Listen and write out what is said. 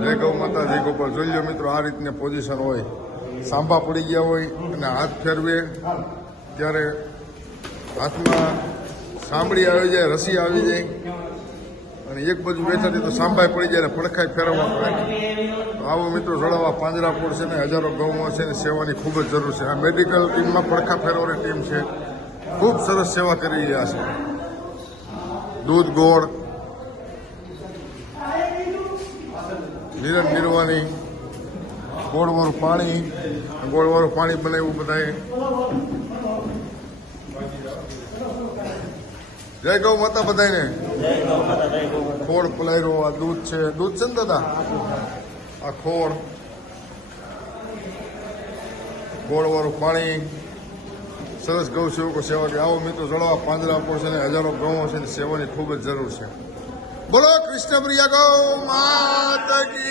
જય ગૌ માતા જય ગોપાલ. જોઈ લો મિત્રો, આ રીતની પોઝિશન હોય, સાંભા પડી ગયા હોય અને હાથ ફેરવે ત્યારે હાથમાં સાંભળી આવી જાય, રસી આવી જાય અને એક બાજુ બેઠાથી તો સાંભાઈ પડી જાય અને પડખાઈ ફેરવવા પડે. તો આવો મિત્રો જોડાવા પાંજરાપોળ છે ને હજારો ગૌમાં છે ને સેવાની ખૂબ જ જરૂર છે. આ મેડિકલ ટીમમાં પડખા ફેરવવાની ટીમ છે, ખૂબ સરસ સેવા કરી રહ્યા છે. દૂધ ગોળ, નિરણ નિરવાની, ગોળવાળું પાણી, ગોળવાળું પાણી બનાવ્યું બધાએ. જય ગૌ માતા બધાને. ખોળ પલાયરો, આ દૂધ છે, દૂધ છે ને દાદા, આ ખોળ, ગોળવાળું પાણી, સરસ ગૌ સેવકો સેવા કે આવો મિત્રો જળવા પાંજરાપોળ છે ને હજારો ગૌ છે ને સેવાની ખૂબ જ જરૂર છે. બોલો કૃષ્ણ પ્રિયા ગૌ માતા કી.